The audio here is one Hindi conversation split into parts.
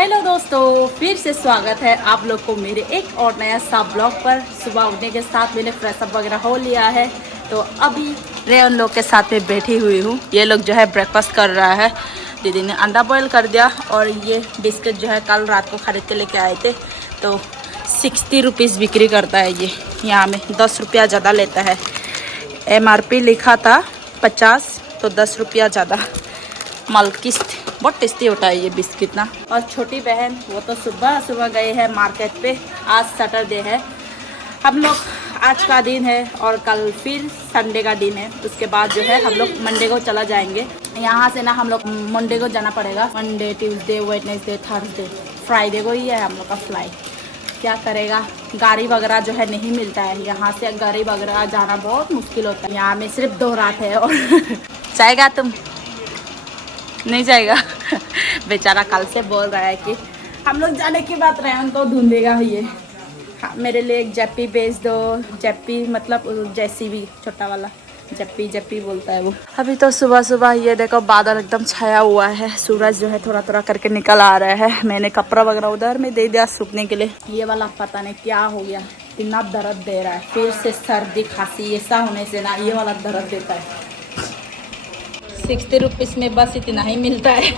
हेलो दोस्तों, फिर से स्वागत है आप लोग को मेरे एक और नया सा ब्लॉग पर। सुबह उठने के साथ मैंने फ्रेशअप वगैरह हो लिया है, तो अभी रेयन लोग के साथ में बैठी हुई हूँ। ये लोग जो है ब्रेकफास्ट कर रहा है। दीदी ने अंडा बॉयल कर दिया और ये बिस्किट जो है कल रात को खरीद के लेके आए थे, तो 60 रुपीज़ बिक्री करता है ये। यहाँ में 10 रुपया ज़्यादा लेता है। MRP लिखा था 50, तो 10 रुपया ज़्यादा। मलकिस्त बहुत टेस्टी होता है ये बिस्किट ना। और छोटी बहन वो तो सुबह सुबह गए हैं मार्केट पे। आज सैटरडे है, हम लोग आज का दिन है और कल फिर संडे का दिन है। उसके बाद जो है हम लोग मंडे को चला जाएंगे। यहाँ से ना हम लोग मंडे को जाना पड़ेगा। Monday, Tuesday, Wednesday, Thursday, Friday को ही है हम लोग का फ्लाइट। क्या करेगा, गाड़ी वगैरह जो है नहीं मिलता है। यहाँ से गाड़ी वगैरह जाना बहुत मुश्किल होता है। यहाँ में सिर्फ 2 रात है और जाएगा तुम? नहीं जाएगा। बेचारा कल से बोल रहा है कि हम लोग जाने की बात रहे उनको ढूंढेगा ये। हाँ, मेरे लिए एक जप्पी भेज दो। जप्पी मतलब जैसी भी छोटा वाला जप्पी जप्पी बोलता है वो। अभी तो सुबह सुबह ये देखो बादल एकदम छाया हुआ है। सूरज जो है थोड़ा थोड़ा करके निकल आ रहा है। मैंने कपड़ा वगैरह उधर में दे दिया सूखने के लिए। ये वाला पता नहीं क्या हो गया, इतना दर्द दे रहा है। फिर से सर्दी खांसी ऐसा होने से ना ये वाला दर्द देता है। 60 रुपीज़ में बस इतना ही मिलता है।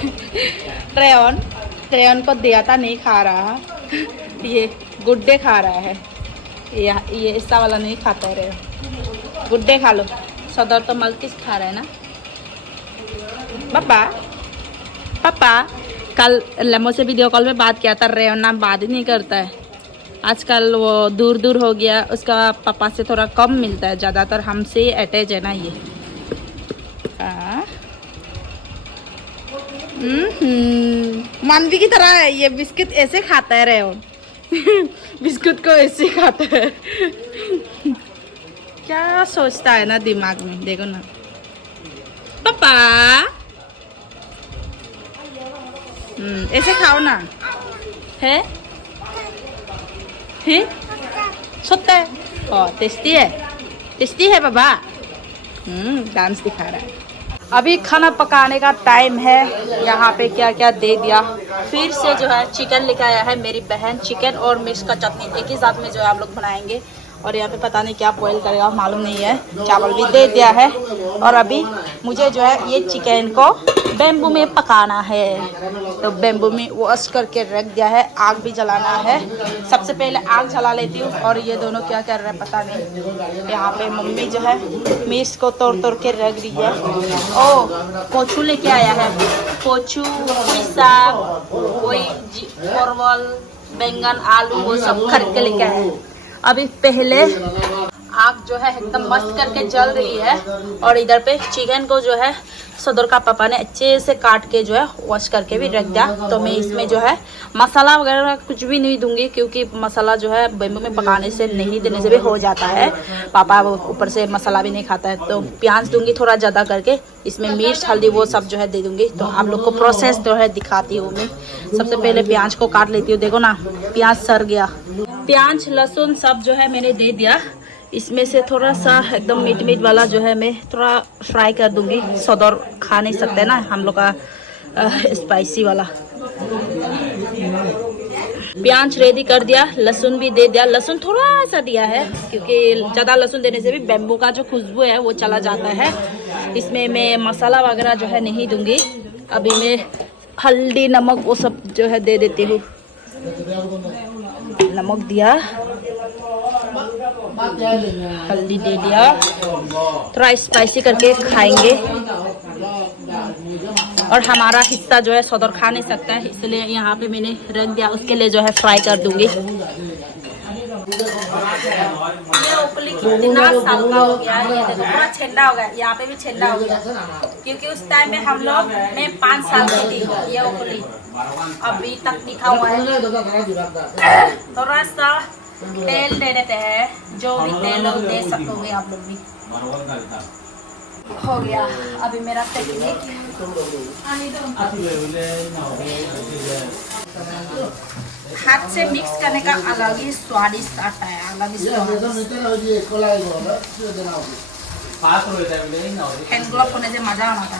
ट्रेन को दिया था, नहीं खा रहा। ये गुड्डे खा रहा है। ये ऐसा वाला नहीं खाता है। गुड्डे खा लो। सदर तो मलकिस खा रहा है ना। पापा पापा कल लेमो से वीडियो कॉल में बात किया था। रेन नाम बात ही नहीं करता है आजकल। वो दूर दूर हो गया, उसका पापा से थोड़ा कम मिलता है। ज़्यादातर हमसे अटैच है ना ये। मानवी की तरह है ये। बिस्किट ऐसे खाता है रेन। बिस्कुट को ऐसे खाता है। क्या सोचता है ना दिमाग में, देखो ना। पापा ऐसे खाओ ना। है सोता है। टेस्टी है, टेस्टी है बाबा। डांस दिखा रहा है। अभी खाना पकाने का टाइम है। यहाँ पे क्या क्या दे दिया। फिर से जो है चिकन लेके आया है मेरी बहन। चिकन और मिर्च का चटनी एक ही साथ में जो है हम लोग बनाएंगे। और यहाँ पे पता नहीं क्या बॉईल करेगा, मालूम नहीं है। चावल भी दे दिया है। और अभी मुझे जो है ये चिकन को बेम्बू में पकाना है, तो बेम्बू में वॉश करके रख दिया है। आग भी जलाना है। सबसे पहले आग जला लेती हूँ। और ये दोनों क्या कर रहे हैं पता नहीं। यहाँ पे मम्मी जो है मिर्च को तोड़ तोड़ के रख दी है। ओ कोचू लेके आया है। कोचू, साग, वही परवल, बैंगन, आलू वो सब खरीद के लेके आया है। अभी पहले आग जो है एकदम मस्त करके जल रही है। और इधर पे चिकन को जो है सदर का पापा ने अच्छे से काट के जो है वॉश करके भी रख दिया। तो मैं इसमें जो है मसाला वगैरह कुछ भी नहीं दूंगी, क्योंकि मसाला जो है बेम्बू में पकाने से नहीं देने से भी हो जाता है। पापा ऊपर से मसाला भी नहीं खाता है। तो प्याज दूंगी थोड़ा ज़्यादा करके, इसमें मिर्च हल्दी वो सब जो है दे दूंगी। तो आप लोग को प्रोसेस जो है दिखाती हूँ मैं। सबसे पहले प्याज को काट लेती हूँ। देखो ना प्याज सड़ गया। प्याज लहसुन सब जो है मैंने दे दिया। इसमें से थोड़ा सा एकदम मीट वाला जो है मैं थोड़ा फ्राई कर दूंगी। सदर खा नहीं सकते ना हम लोग का स्पाइसी वाला। प्याज रेडी कर दिया। लहसुन भी दे दिया। लहसुन थोड़ा सा दिया है, क्योंकि ज़्यादा लहसुन देने से भी बेम्बू का जो खुशबू है वो चला जाता है। इसमें मैं मसाला वगैरह जो है नहीं दूंगी। अभी मैं हल्दी नमक वो सब जो है दे देती हूँ। नमक दिया, हल्दी दे दिया। थोड़ा स्पाइसी करके खाएंगे। और हमारा हिस्सा जो है सदर खा नहीं सकता है, इसलिए यहाँ पे मैंने रख दिया। उसके लिए जो है फ्राई कर दूंगी। ये उपली कितना साल का हो गया है, ये देखो पूरा छेंडा हो गया। यहाँ पे भी छेंडा हो गया, क्योंकि उस टाइम में हम लोग मैं 5 साल की थी। ये उपली अभी तक दिखा हुआ है। थोड़ा सा तेल दे देते हैं, जो भी तेल दे सकोगे आप लोग भी। हो गया अभी मेरा टेक्निक। हाथ से मिक्स करने का अलग ही स्वादिष्ट आता है, अलग ही स्वादिष्ट। हैंड ग्लोव होने से मजा आना था।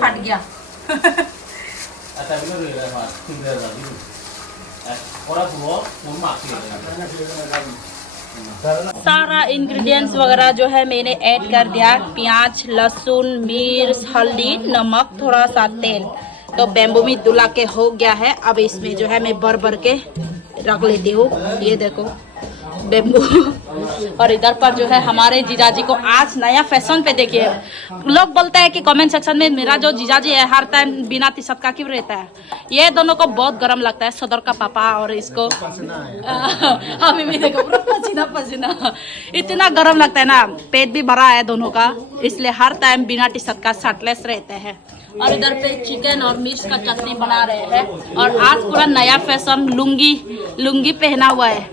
फट गया। सारा इंग्रेडिएंट्स वगैरह जो है मैंने ऐड कर दिया, प्याज, लहसुन, मिर्च, हल्दी, नमक, थोड़ा सा तेल। तो बेम्बू में दुला के हो गया है। अब इसमें जो है मैं भर भर के रख लेती हूँ। ये देखो बेम्बू। और इधर पर जो है हमारे जीजाजी को आज नया फैशन पे देखिए। लोग बोलते हैं कि कमेंट सेक्शन में मेरा जो जीजाजी है हर टाइम बिना टी शर्ट का क्यों रहता है। ये दोनों को बहुत गर्म लगता है, सदर का पापा और इसको। हमें भी देखो पसीना पसीना, इतना गर्म लगता है ना, पेट भी भरा है दोनों का, इसलिए हर टाइम बिना टी शर्ट का शर्टलेस रहते हैं। और इधर पे चिकन और मिर्च का चटनी बना रहे हैं। और आज पूरा नया फैशन लुंगी पहना हुआ है।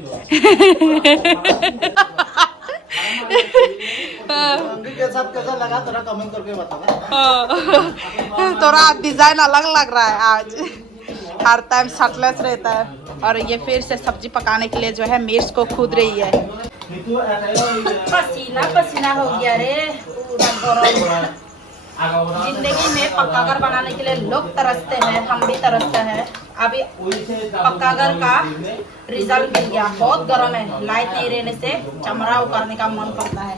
के साथ कैसा लगा थोड़ा कमेंट करके बताना। थोड़ा डिजाइन अलग लग रहा है आज, हर टाइम शर्टलेस रहता है। और ये फिर से सब्जी पकाने के लिए जो है मिर्च को खूद रही है। पसीना पसीना हो गया रे, पूरा गरम। जिंदगी में पक्का घर बनाने के लिए लोग तरसते हैं, हम भी तरसते हैं। अभी पक्का घर का रिजल्ट मिल गया। बहुत गर्म है, लाइट नहीं रहने से चमड़ा उतारने का मन करता है।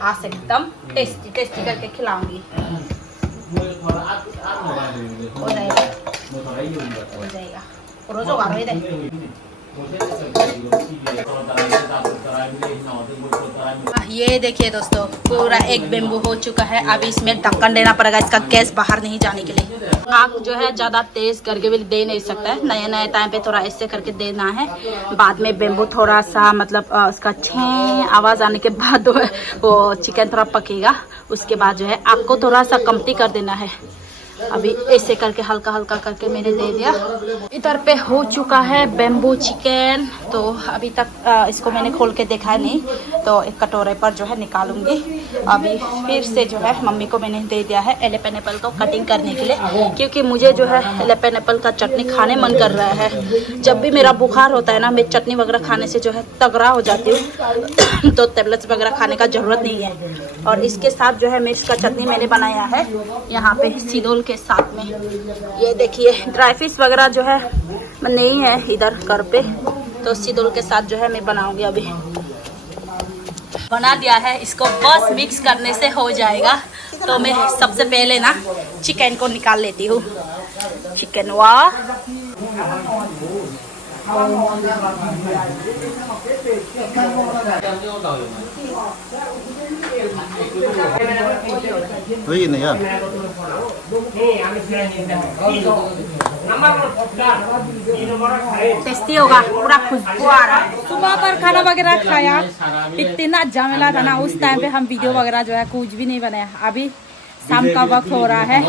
आज एकदम टेस्टी टेस्टी करके खिलाऊंगी। हो जाएगा हो जाएगा, रोज होगा दे। ये देखिए दोस्तों, पूरा एक बेम्बू हो चुका है। अभी इसमें ढक्कन देना पड़ेगा, इसका गैस बाहर नहीं जाने के लिए। आग जो है ज्यादा तेज करके भी दे नहीं सकता है, नए नए टाइम पे थोड़ा ऐसे करके देना है। बाद में बेम्बू थोड़ा सा मतलब उसका छे आवाज आने के बाद वो चिकन थोड़ा पकेगा। उसके बाद जो है आग को थोड़ा सा कमती कर देना है। अभी ऐसे करके हल्का हल्का करके मैंने दे दिया। इधर पे हो चुका है बेम्बू चिकन। तो अभी तक इसको मैंने खोल के देखा नहीं, तो एक कटोरे पर जो है निकालूंगी। अभी फिर से जो है मम्मी को मैंने दे दिया है एले पाइनएप्पल को कटिंग करने के लिए, क्योंकि मुझे जो है एले पाइनएप्पल का चटनी खाने मन कर रहा है। जब भी मेरा बुखार होता है ना, मैं चटनी वगैरह खाने से जो है तगड़ा हो जाती हूँ। तो टेबलेट्स वगैरह खाने का जरूरत नहीं है। और इसके साथ जो है मिर्च का चटनी मैंने बनाया है यहाँ पे सिदोल के साथ में। ये देखिए ड्राई फिश वगैरह जो है नहीं है इधर घर पे, तो सिदोल के साथ जो है मैं बनाऊंगी। अभी बना दिया है, इसको बस मिक्स करने से हो जाएगा। तो मैं सबसे पहले ना चिकन को निकाल लेती हूँ। चिकन वाह, वही नहीं यार, टेस्टी होगा, पूरा खुशबू आ रहा है। सुबह पर खाना वगैरह खाया, इतना झमेला था ना उस टाइम पे, हम वीडियो वगैरह जो है कुछ भी नहीं बनाया। अभी शाम का वक्त हो रहा है,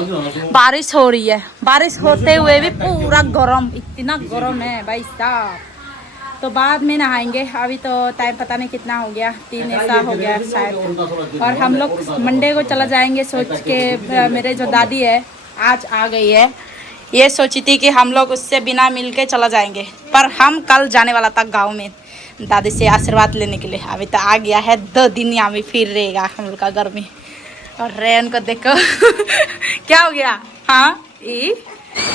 बारिश हो रही है। बारिश होते हुए भी पूरा गरम, इतना गरम है भाई साहब। तो बाद में नहाएंगे। अभी तो टाइम पता नहीं कितना हो गया, 3 ऐसा हो गया शायद। और हम लोग मंडे को चला जाएंगे सोच के। मेरे जो दादी है आज आ गई है, ये सोची थी कि हम लोग उससे बिना मिल के चला जाएंगे, पर हम कल जाने वाला था गांव में दादी से आशीर्वाद लेने के लिए। अभी तो आ गया है, 2 दिन यहाँ भी फिर रहेगा हम लोग का घर में। और रेन को देखो क्या हो गया। हाँ,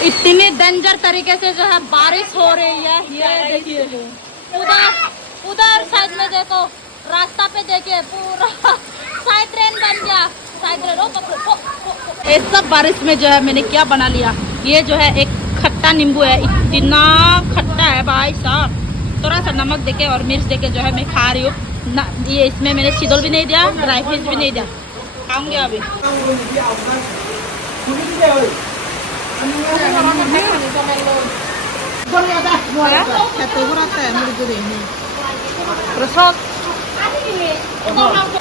इतनी डेंजर तरीके से जो है बारिश हो रही है। ये देखिए उधर साइड में देखो, रास्ता पे देखिए पूरा साइड ट्रेन बन गया। साइड ट्रेन ये सब बारिश में जो है मैंने क्या बना लिया। ये जो है एक खट्टा नींबू है, इतना खट्टा है भाई साहब। थोड़ा सा नमक देके और मिर्च देके जो है मैं खा रही हूँ। ये इसमें मैंने सिदोल भी नहीं दिया, ड्राई फिश भी नहीं दिया। खाऊंगे अभी।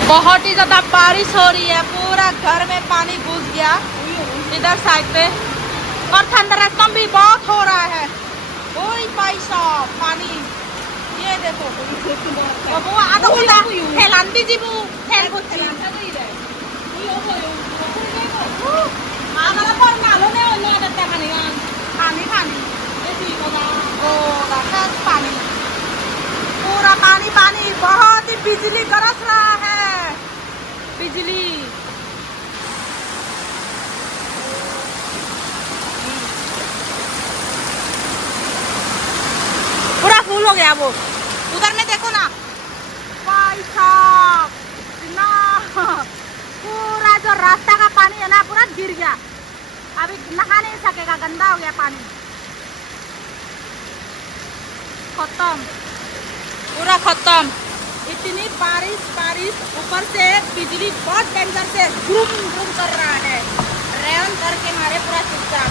बहुत ही ज्यादा बारिश हो रही है, पूरा घर में पानी घुस गया इधर साइड पे। और थंडरस्टॉर्म भी बहुत हो रहा है। ओए भाई साहब पानी, ये देखो वो आधा उल्टा फैलांती जी वो फैल होती है। आगला पर नालो ने ओने आदत खाने का पानी पानी ये ठीक होगा। पानी पूरा पानी पानी, बहुत ही बिजली बरस रहा है। बिजली। पूरा फुल हो गया वो, उधर में देखो ना भाई साहब, इतना पूरा जो रास्ता का पानी है ना पूरा गिर गया। अभी नहा नहीं सकेगा, गंदा हो गया पानी, खत्म, पूरा खत्म। इतनी बारिश, ऊपर से बिजली बहुत डेंजर से घूम घूम कर रहा है। रेन करके मारे पूरा चुपचाप।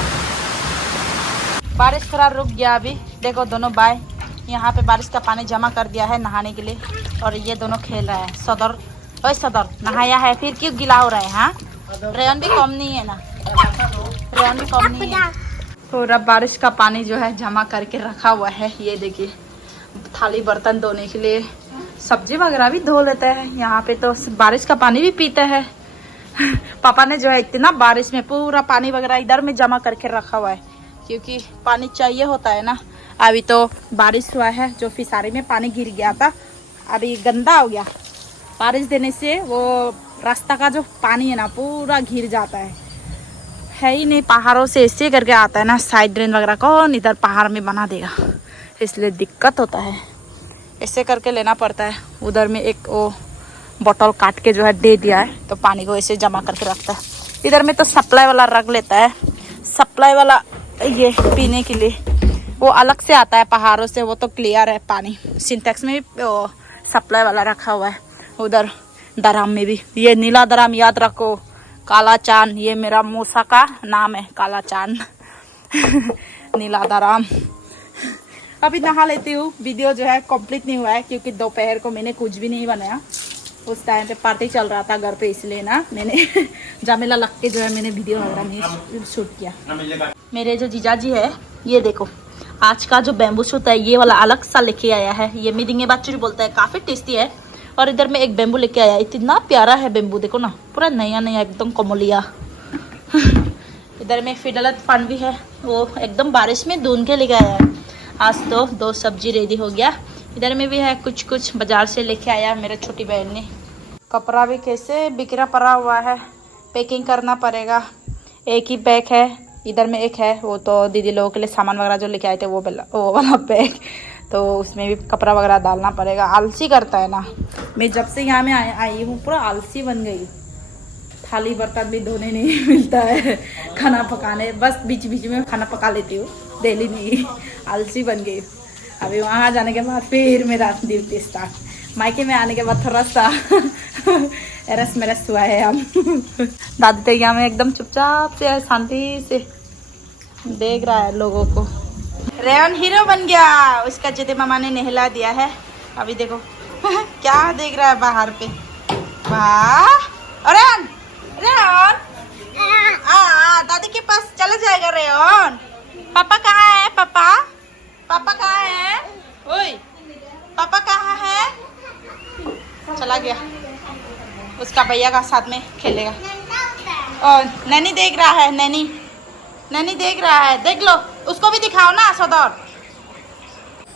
बारिश थोड़ा रुक गया अभी। देखो दोनों भाई यहाँ पे बारिश का पानी जमा कर दिया है नहाने के लिए, और ये दोनों खेल रहे हैं। सदर, ओए सदर नहाया है फिर क्यों गिला हो रहा है? हाँ, रेन भी कम नहीं है ना, रेन भी कम नहीं है। पूरा बारिश का पानी जो है जमा करके रखा हुआ है। ये देखिए, थाली बर्तन धोने के लिए, सब्जी वगैरह भी धो लेते हैं। यहाँ पे तो बारिश का पानी भी पीते हैं। पापा ने जो है इतना बारिश में पूरा पानी वगैरह इधर में जमा करके रखा हुआ है, क्योंकि पानी चाहिए होता है ना। अभी तो बारिश हुआ है, जो फिसारी में पानी गिर गया था अभी गंदा हो गया। बारिश देने से वो रास्ता का जो पानी है ना पूरा घिर जाता है ही नहीं। पहाड़ों से ऐसे करके आता है ना, साइड ड्रेन वगैरह कौन इधर पहाड़ में बना देगा, इसलिए दिक्कत होता है। ऐसे करके लेना पड़ता है। उधर में एक वो बोतल काट के जो है दे दिया है, तो पानी को ऐसे जमा करके रखता है। इधर में तो सप्लाई वाला रख लेता है, सप्लाई वाला ये पीने के लिए वो अलग से आता है पहाड़ों से, वो तो क्लियर है पानी। सिंटेक्स में भी वो सप्लाई वाला रखा हुआ है। उधर दराम में भी, ये नीला दराम याद रखो, काला चांद, ये मेरा मूसा का नाम है, काला चांद। नीला दराम। अभी नहा लेती हूँ। वीडियो जो है कंप्लीट नहीं हुआ है, क्योंकि दोपहर को मैंने कुछ भी नहीं बनाया। उस टाइम पे पार्टी चल रहा था घर पे, इसलिए ना मैंने जामेला लग के जो है मैंने वीडियो वगैरह नहीं शूट किया। मेरे जो जीजाजी है, ये देखो आज का जो बैम्बू शूट है ये वाला अलग सा लेके आया है। ये मिदिंगे बाचुरी बोलता है, काफ़ी टेस्टी है। और इधर में एक बैम्बू लेके आया, इतना प्यारा है बैम्बू, देखो ना पूरा नया नया एकदम कमलिया। इधर में फिडलत फन भी है, वो एकदम बारिश में धुन के लेके आया है। आज तो 2 सब्जी रेडी हो गया। इधर में भी है कुछ बाजार से लेके आया मेरे छोटी बहन ने। कपड़ा भी कैसे बिखरा पड़ा हुआ है, पैकिंग करना पड़ेगा। एक ही बैग है, इधर में एक है, वो तो दीदी लोगों के लिए सामान वगैरह जो लेके आए थे वो वाला बैग, तो उसमें भी कपड़ा वगैरह डालना पड़ेगा। आलसी करता है ना, मैं जब से यहाँ में आई हूँ पूरा आलसी बन गई। थाली बर्तन भी धोने नहीं मिलता है, खाना पकाने बस बीच बीच में खाना पका लेती हूँ, डेली नहीं। आलसी बन गई। अभी वहाँ जाने के बाद फिर मेरा ड्यूटी स्टार्ट। मायके में आने के बाद थोड़ा सा एरस मेरस हुआ है हम। दादी तो यहाँ में एकदम चुपचाप से शांति से देख रहा है लोगों को। रेयन हीरो बन गया, उसका जिदे मामा ने नहला दिया है। अभी देखो क्या देख रहा है बाहर पे। वाह, रेयन रेयन दादी के पास चला जाएगा रेयन। पापा कहाँ है? पापा पापा कहाँ है? ओए पापा कहाँ है? चला गया, उसका भैया का साथ में खेलेगा। और नैनी देख रहा है, नैनी देख रहा है, देख लो, उसको भी दिखाओ ना सदर।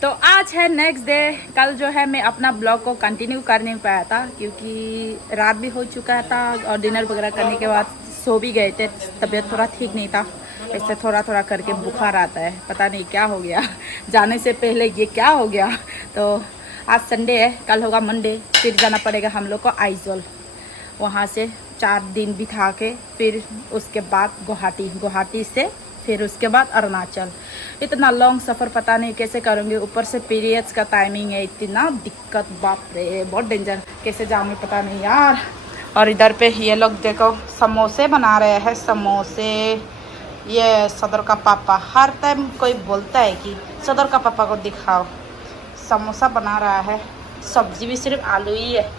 तो आज है नेक्स्ट डे। कल जो है मैं अपना ब्लॉग को कंटिन्यू कर नहीं पाया था, क्योंकि रात भी हो चुका था और डिनर वगैरह करने के बाद सो भी गए थे। तबीयत थोड़ा ठीक नहीं था, ऐसे थोड़ा थोड़ा करके बुखार आता है, पता नहीं क्या हो गया। जाने से पहले ये क्या हो गया। तो आज संडे है, कल होगा मंडे, फिर जाना पड़ेगा हम लोग को आइजोल। वहाँ से 4 दिन बिठा के फिर उसके बाद गुवाहाटी से फिर उसके बाद अरुणाचल। इतना लॉन्ग सफ़र पता नहीं कैसे करूँगी। ऊपर से पीरियड्स का टाइमिंग है, इतना दिक्कत, बाप रे बहुत डेंजर। कैसे जाऊँगी पता नहीं यार। और इधर पे ये लोग देखो समोसे बना रहे हैं, समोसे। ये सदर का पापा, हर टाइम कोई बोलता है कि सदर का पापा को दिखाओ। समोसा बना रहा है, सब्जी भी सिर्फ आलू ही है,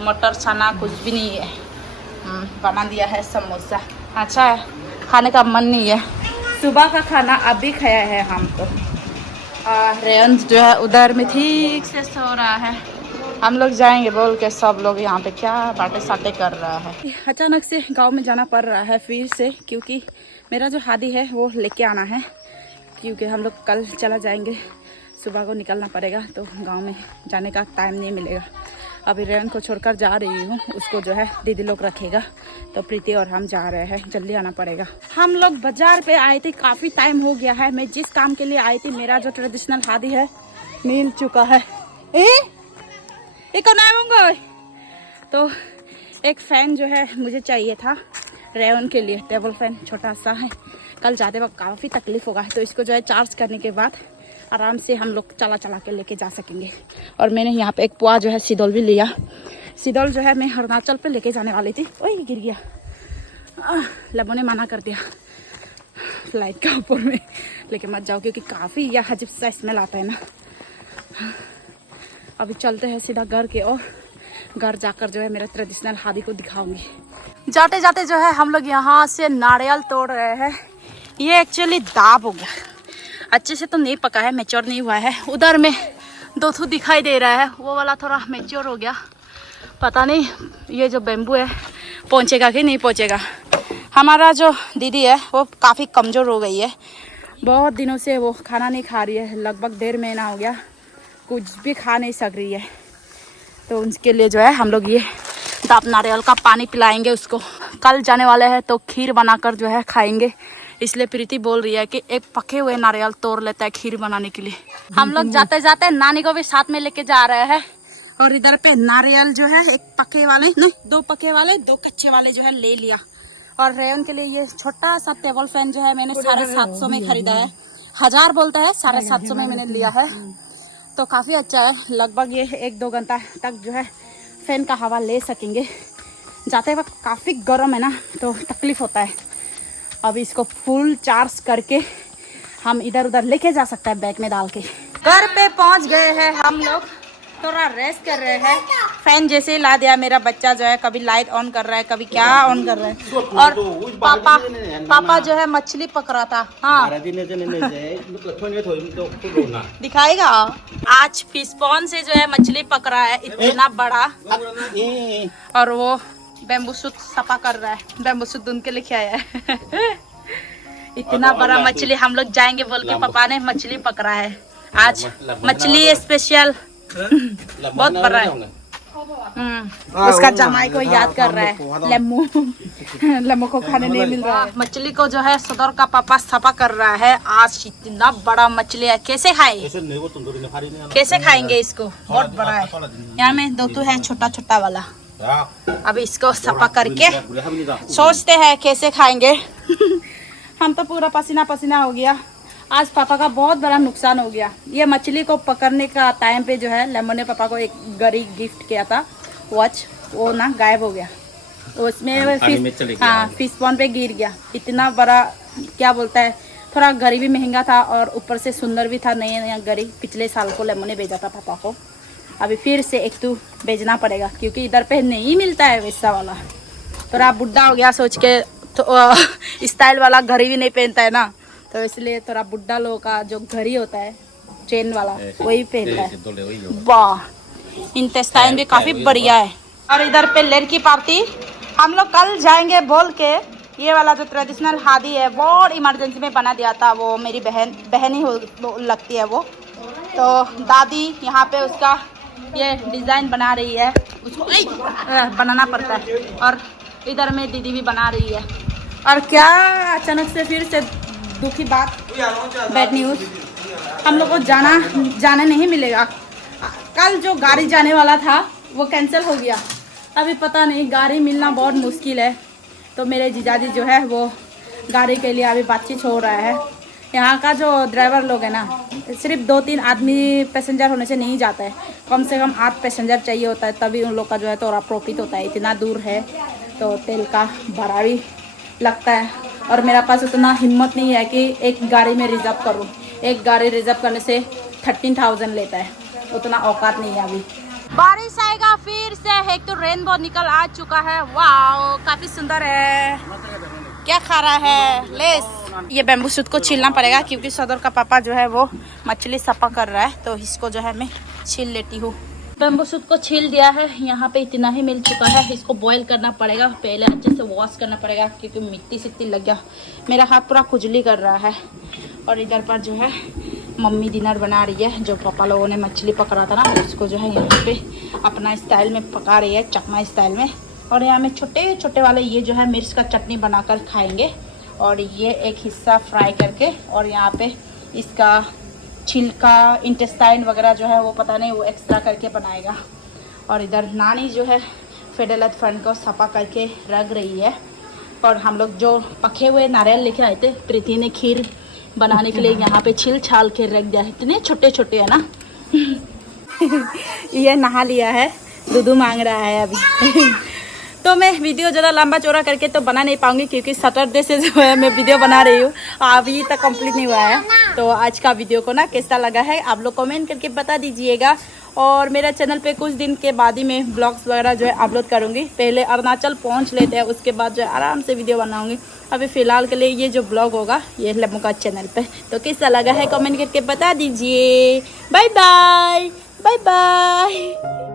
मटर चना कुछ भी नहीं है। बना दिया है समोसा। अच्छा है, खाने का मन नहीं है। सुबह का खाना अभी खाया है हम तो। रेयन जो है उधर में ठीक से सो रहा है। हम लोग जाएंगे बोल के सब लोग यहाँ पे क्या बातें साटे कर रहा है। अचानक से गांव में जाना पड़ रहा है फिर से, क्योंकि मेरा जो हादी है वो लेके आना है। क्योंकि हम लोग कल चला जाएंगे, सुबह को निकलना पड़ेगा, तो गांव में जाने का टाइम नहीं मिलेगा। अभी रेवन को छोड़कर जा रही हूँ, उसको जो है दीदी लोग रखेगा। तो प्रीति और हम जा रहे हैं, जल्दी आना पड़ेगा। हम लोग बाजार पे आए थे, काफ़ी टाइम हो गया है। मैं जिस काम के लिए आई थी, मेरा जो ट्रेडिशनल हादी है मिल चुका है। तो एक फ़ैन जो है मुझे चाहिए था रेवन के लिए, टेबल फैन छोटा सा है। कल जाते वक्त काफ़ी तकलीफ होगा, तो इसको जो है चार्ज करने के बाद आराम से हम लोग चला के लेके जा सकेंगे। और मैंने यहाँ पे एक पुआ जो है सिदौल भी लिया। सिदौल जो है मैं अरुणाचल पे लेके जाने वाली थी। ओए गिर गया, लबों ने मना कर दिया फ्लाइट का ऊपर में लेके मत जाओ, क्योंकि काफ़ी यह अजीब सा स्मेल आता है ना। अभी चलते हैं सीधा घर के, और घर जाकर जो है मेरा ट्रेडिशनल हादी को दिखाऊंगी। जाते जाते जो है हम लोग यहाँ से नारियल तोड़ रहे हैं। ये एक्चुअली दाब हो गया, अच्छे से तो नहीं पका है, मैच्योर नहीं हुआ है। उधर में 2 दिखाई दे रहा है, वो वाला थोड़ा मैच्योर हो गया। पता नहीं ये जो बेम्बू है पहुँचेगा कि नहीं पहुँचेगा। हमारा जो दीदी है वो काफ़ी कमज़ोर हो गई है, बहुत दिनों से वो खाना नहीं खा रही है, लगभग 1.5 महीना हो गया, कुछ भी खा नहीं सक रही है। तो उसके लिए जो है हम लोग ये दाब नारियल का पानी पिलाएंगे उसको। कल जाने वाले हैं तो खीर बनाकर जो है खाएंगे, इसलिए प्रीति बोल रही है कि एक पके हुए नारियल तोड़ लेता है खीर बनाने के लिए। हम लोग जाते जाते नानी को भी साथ में लेके जा रहे हैं। और इधर पे नारियल जो है एक पके वाले नहीं, 2 पके वाले 2 कच्चे वाले जो है ले लिया। और रेवन के लिए ये छोटा सा टेबल फैन जो है मैंने 750 में खरीदा है। 1000 बोलता है, 750 में मैंने लिया है। तो काफ़ी अच्छा है, लगभग ये 1-2 घंटा तक जो है फैन का हवा ले सकेंगे। जाते वक्त काफ़ी गर्म है ना, तो तकलीफ होता है। अब इसको फुल चार्ज करके हम इधर उधर लेके जा सकते हैं बैग में डाल के। घर पे पहुंच गए हैं हम लोग, थोड़ा रेस्ट कर रहे हैं। फैन जैसे ही ला दिया मेरा बच्चा जो है, कभी लाइट ऑन कर रहा है, कभी क्या ऑन कर रहा है। और पापा जो है मछली पकड़ा था। हाँ दिखाएगा। आज फिश पॉन्ड से जो है मछली पकड़ा है, इतना बड़ा। और वो बेम्बू सूट सफा कर रहा है, बेम्बू सूट ढूंढ के लेके आया है। इतना बड़ा मछली हम लोग जाएंगे बोल के पापा ने मछली पकड़ा है आज। मछली स्पेशल बहुत बड़ा है। उसका जमाई को याद कर रहा है, लेमू को खाने नहीं मिल रहा है। मछली को जो है सदर का पापा सफा कर रहा है। आज इतना बड़ा मछली है, कैसे खाए, कैसे खाएंगे इसको, बहुत बड़ा है। यहाँ में 2 है छोटा छोटा वाला। अभी इसको सफा करके सोचते हैं कैसे खाएंगे। हम तो पूरा पसीना पसीना हो गया। आज पापा का बहुत बड़ा नुकसान हो गया। ये मछली को पकड़ने का टाइम पे जो है लेमन ने पापा को एक घड़ी गिफ्ट किया था, वॉच, वो ना गायब हो गया। तो उसमें फिश पॉन्ड पे गिर गया। इतना बड़ा, क्या बोलता है, थोड़ा घड़ी भी महंगा था और ऊपर से सुंदर भी था। नया घड़ी पिछले साल को लेमन ने भेजा था पापा को। अभी फिर से एक तो भेजना पड़ेगा, क्योंकि इधर पे नहीं मिलता है वैसा वाला। थोड़ा बुढ़ा हो गया सोच के, तो स्टाइल वाला घड़ी भी नहीं पहनता है ना, तो इसलिए थोड़ा बुढ़ा लोगों का जो घड़ी होता है चेन वाला वही पहनता है। वाह, इंटेस्टाइन भी काफी बढ़िया है। और इधर पे लड़की पार्टी हम लोग कल जाएंगे बोल के, ये वाला जो ट्रेडिशनल हादी है बहुत इमरजेंसी में बना दिया था। वो मेरी बहन ही लगती है वो। तो दादी यहाँ पे उसका ये डिज़ाइन बना रही है, उसको बनाना पड़ता है। और इधर में दीदी भी बना रही है। और क्या अचानक से फिर से दुखी बात, बैड न्यूज़, हम लोग को जाने नहीं मिलेगा। कल जो गाड़ी जाने वाला था वो कैंसिल हो गया। अभी पता नहीं, गाड़ी मिलना बहुत मुश्किल है। तो मेरे जीजाजी जो है वो गाड़ी के लिए अभी बातचीत हो रहा है। यहाँ का जो ड्राइवर लोग है ना, सिर्फ 2-3 आदमी पैसेंजर होने से नहीं जाता है, कम से कम 8 पैसेंजर चाहिए होता है, तभी उन लोग का जो है थोड़ा प्रॉफिट होता है। इतना दूर है तो तेल का भाड़ा भी लगता है। और मेरा पास उतना हिम्मत नहीं है कि एक गाड़ी में रिजर्व करूँ। एक गाड़ी रिजर्व करने से 13,000 लेता है, उतना औकात नहीं है। अभी बारिश आएगा फिर से। एक तो रेनबो निकल आ चुका है। वाह, काफी सुंदर है। क्या खा रहा है लेस? ये बेम्बू सूट को छीलना पड़ेगा, क्योंकि सदर का पापा जो है वो मछली सफा कर रहा है, तो इसको जो है मैं छील लेती हूँ। बेम्बू सूट को छील दिया है, यहाँ पे इतना ही मिल चुका है। इसको बॉईल करना पड़ेगा, पहले अच्छे से वॉश करना पड़ेगा, क्योंकि मिट्टी सिट्टी लग गया। मेरा हाथ पूरा खुजली कर रहा है। और इधर पर जो है मम्मी डिनर बना रही है। जो पापा लोगों ने मछली पकड़ा था ना, उसको जो है यहाँ पे अपना स्टाइल में पका रही है, चकमा स्टाइल में। और यहाँ में छोटे छोटे वाले ये जो है मिर्च का चटनी बनाकर खाएंगे। और ये एक हिस्सा फ्राई करके, और यहाँ पे इसका छिलका इंटेस्टाइन वगैरह जो है वो पता नहीं, वो एक्स्ट्रा करके बनाएगा। और इधर नानी जो है फेडेलत फंड को सफा करके रख रही है। और हम लोग जो पके हुए नारियल लेके आए थे, प्रीति ने खीर बनाने के लिए यहाँ पे छिल छाल के रख दिया है। इतने छोटे छोटे है ना। ये नहा लिया है, दूध मांग रहा है अभी। तो मैं वीडियो ज़्यादा लंबा चौड़ा करके तो बना नहीं पाऊंगी, क्योंकि सैटरडे से जो है मैं वीडियो बना रही हूँ, अभी तक कंप्लीट नहीं हुआ है। तो आज का वीडियो को ना कैसा लगा है आप लोग कमेंट करके बता दीजिएगा। और मेरा चैनल पे कुछ दिन के बाद ही मैं ब्लॉग्स वगैरह जो है अपलोड करूँगी। पहले अरुणाचल पहुँच लेते हैं, उसके बाद जो है आराम से वीडियो बनाऊँगी। अभी फ़िलहाल के लिए ये जो ब्लॉग होगा ये लम्बा चैनल पे। तो कैसा लगा है कमेंट करके बता दीजिए। Bye bye, bye bye.